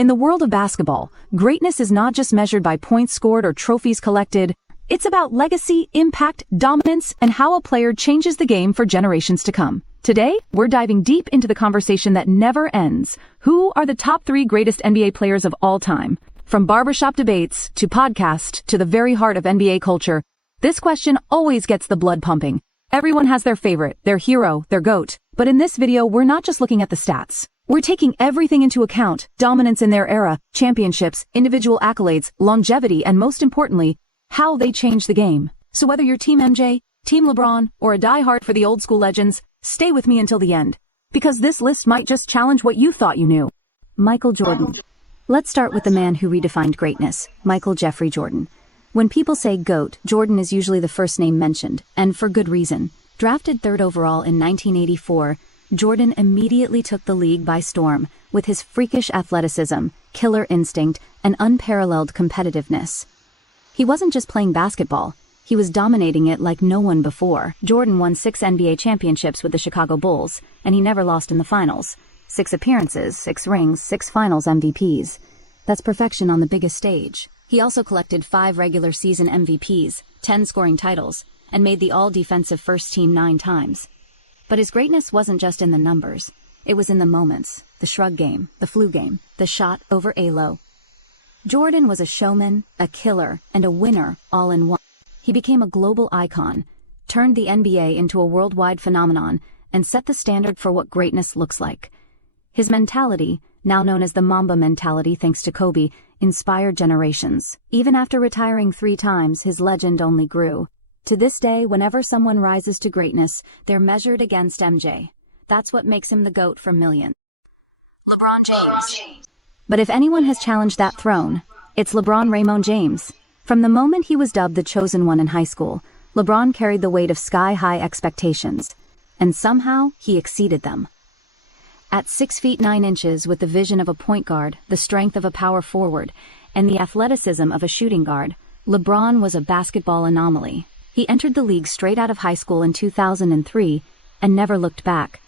In the world of basketball, greatness is not just measured by points scored or trophies collected. It's about legacy, impact, dominance, and how a player changes the game for generations to come. Today, we're diving deep into the conversation that never ends. Who are the top 3 greatest NBA players of all time? From barbershop debates, to podcasts, to the very heart of NBA culture, this question always gets the blood pumping. Everyone has their favorite, their hero, their GOAT. But in this video, we're not just looking at the stats. We're taking everything into account: dominance in their era, championships, individual accolades, longevity, and most importantly, how they changed the game. So whether you're Team MJ, Team LeBron, or a diehard for the old school legends, stay with me until the end. Because this list might just challenge what you thought you knew. Michael Jordan. Let's start with the man who redefined greatness, Michael Jeffrey Jordan. When people say GOAT, Jordan is usually the first name mentioned, and for good reason. Drafted 3rd overall in 1984, Jordan immediately took the league by storm with his freakish athleticism, killer instinct, and unparalleled competitiveness. He wasn't just playing basketball, he was dominating it like no one before. Jordan won 6 NBA championships with the Chicago Bulls, and he never lost in the finals. 6 appearances, 6 rings, 6 finals MVPs. That's perfection on the biggest stage. He also collected 5 regular season MVPs, 10 scoring titles, and made the all-defensive first team 9 times. But his greatness wasn't just in the numbers. It was in the moments, the shrug game, the flu game, the shot over A-Lo. Jordan was a showman, a killer, and a winner all in one. He became a global icon, turned the NBA into a worldwide phenomenon, and set the standard for what greatness looks like. His mentality, now known as the Mamba mentality thanks to Kobe, inspired generations. Even after retiring 3 times, his legend only grew. To this day, whenever someone rises to greatness, they're measured against MJ. That's what makes him the GOAT for millions. LeBron James. But if anyone has challenged that throne, it's LeBron Raymond James. From the moment he was dubbed the chosen one in high school, LeBron carried the weight of sky-high expectations. And somehow, he exceeded them. At 6 feet 9 inches with the vision of a point guard, the strength of a power forward, and the athleticism of a shooting guard, LeBron was a basketball anomaly. He entered the league straight out of high school in 2003 and never looked back.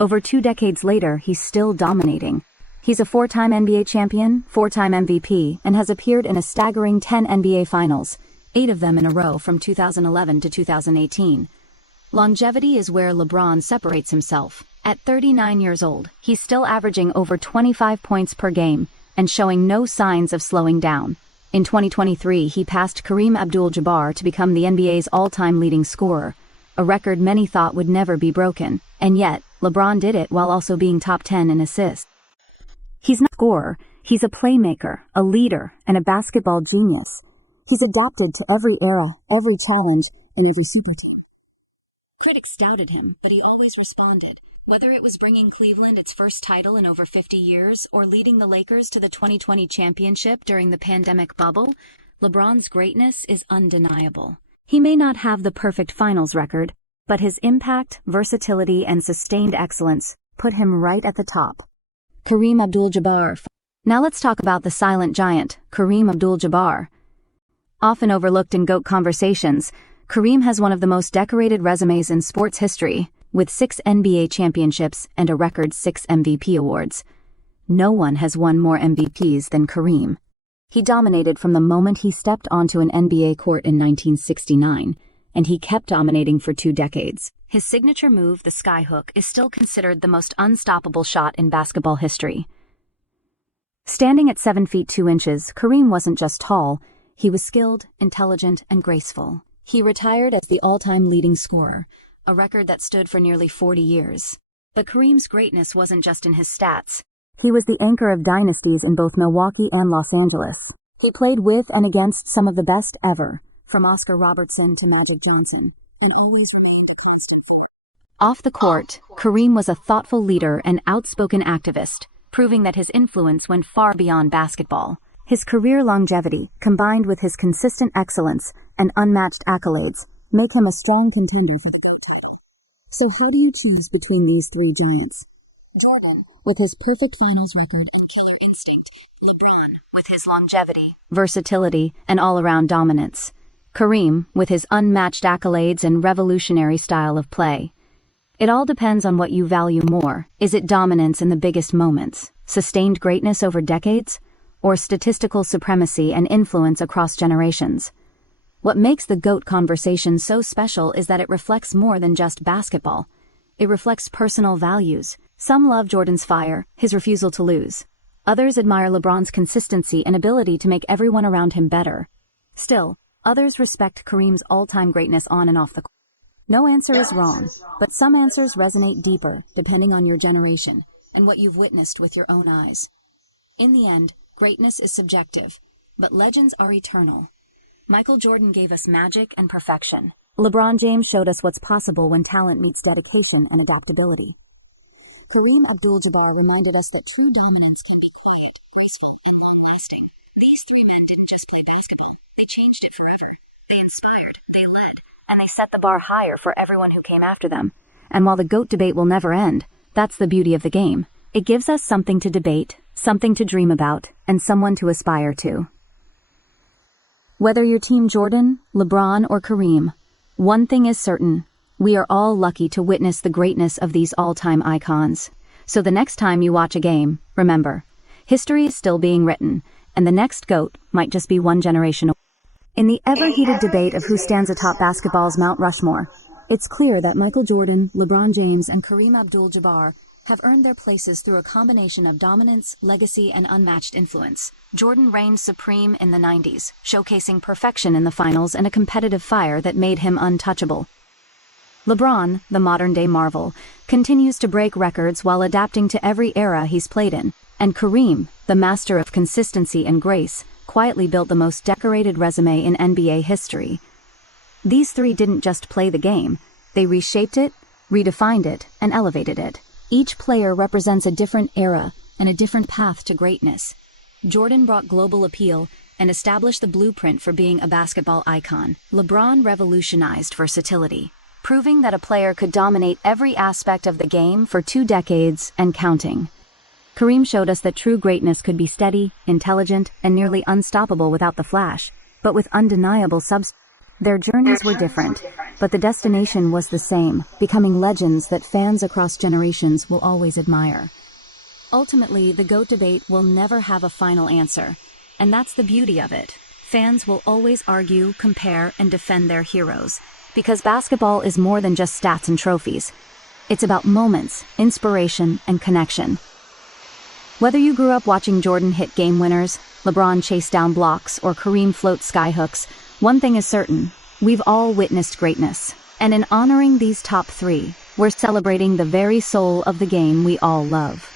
Over 2 decades later, he's still dominating. He's a 4-time NBA champion, 4-time MVP, and has appeared in a staggering 10 NBA finals, 8 of them in a row from 2011 to 2018. Longevity is where LeBron separates himself. At 39 years old, he's still averaging over 25 points per game and showing no signs of slowing down. In 2023, he passed Kareem Abdul-Jabbar to become the NBA's all-time leading scorer, a record many thought would never be broken, and yet, LeBron did it while also being top 10 in assists. He's not a scorer, he's a playmaker, a leader, and a basketball genius. He's adapted to every era, every challenge, and every super team. Critics doubted him, but he always responded. Whether it was bringing Cleveland its first title in over 50 years or leading the Lakers to the 2020 championship during the pandemic bubble, LeBron's greatness is undeniable. He may not have the perfect finals record, but his impact, versatility, and sustained excellence put him right at the top. Kareem Abdul-Jabbar. Now let's talk about the silent giant, Kareem Abdul-Jabbar. Often overlooked in GOAT conversations, Kareem has one of the most decorated resumes in sports history, with 6 NBA championships and a record 6 MVP awards. No one has won more MVPs than Kareem. He dominated from the moment he stepped onto an NBA court in 1969, and he kept dominating for 2 decades. His signature move, the skyhook, is still considered the most unstoppable shot in basketball history. Standing at 7 feet 2 inches, Kareem wasn't just tall, he was skilled, intelligent, and graceful. He retired as the all-time leading scorer, a record that stood for nearly 40 years. But Kareem's greatness wasn't just in his stats. He was the anchor of dynasties in both Milwaukee and Los Angeles. He played with and against some of the best ever, from Oscar Robertson to Magic Johnson, and always remained a constant force. Off the court, Kareem was a thoughtful leader and outspoken activist, proving that his influence went far beyond basketball. His career longevity, combined with his consistent excellence and unmatched accolades, make him a strong contender for the GOAT title. So how do you choose between these 3 giants? Jordan, with his perfect finals record and killer instinct. LeBron, with his longevity, versatility, and all-around dominance. Kareem, with his unmatched accolades and revolutionary style of play. It all depends on what you value more. Is it dominance in the biggest moments, sustained greatness over decades, or statistical supremacy and influence across generations? What makes the GOAT conversation so special is that it reflects more than just basketball. It reflects personal values. Some love Jordan's fire, his refusal to lose. Others admire LeBron's consistency and ability to make everyone around him better. Still, others respect Kareem's all-time greatness on and off the court. No answer is wrong, but some answers resonate deeper depending on your generation and what you've witnessed with your own eyes. In the end, greatness is subjective, but legends are eternal. Michael Jordan gave us magic and perfection. LeBron James showed us what's possible when talent meets dedication and adaptability. Kareem Abdul-Jabbar reminded us that true dominance can be quiet, graceful, and long-lasting. These three men didn't just play basketball. They changed it forever. They inspired, they led, and they set the bar higher for everyone who came after them. And while the GOAT debate will never end, that's the beauty of the game. It gives us something to debate, something to dream about, and someone to aspire to. Whether you're Team Jordan, LeBron, or Kareem, one thing is certain. We are all lucky to witness the greatness of these all-time icons. So the next time you watch a game, remember, history is still being written, and the next GOAT might just be one generation away. In the ever-heated debate of who stands atop basketball's Mount Rushmore, it's clear that Michael Jordan, LeBron James, and Kareem Abdul-Jabbar have earned their places through a combination of dominance, legacy, and unmatched influence. Jordan reigned supreme in the 90s, showcasing perfection in the finals and a competitive fire that made him untouchable. LeBron, the modern-day marvel, continues to break records while adapting to every era he's played in. And Kareem, the master of consistency and grace, quietly built the most decorated resume in NBA history. These three didn't just play the game. They reshaped it, redefined it, and elevated it. Each player represents a different era and a different path to greatness. Jordan brought global appeal and established the blueprint for being a basketball icon. LeBron revolutionized versatility, proving that a player could dominate every aspect of the game for 2 decades and counting. Kareem showed us that true greatness could be steady, intelligent, and nearly unstoppable without the flash, but with undeniable substance. Their journeys were different, but the destination was the same, becoming legends that fans across generations will always admire. Ultimately, the GOAT debate will never have a final answer, and that's the beauty of it. Fans will always argue, compare, and defend their heroes, because basketball is more than just stats and trophies. It's about moments, inspiration, and connection. Whether you grew up watching Jordan hit game winners, LeBron chase down blocks, or Kareem float skyhooks, one thing is certain: we've all witnessed greatness. And in honoring these top 3, we're celebrating the very soul of the game we all love.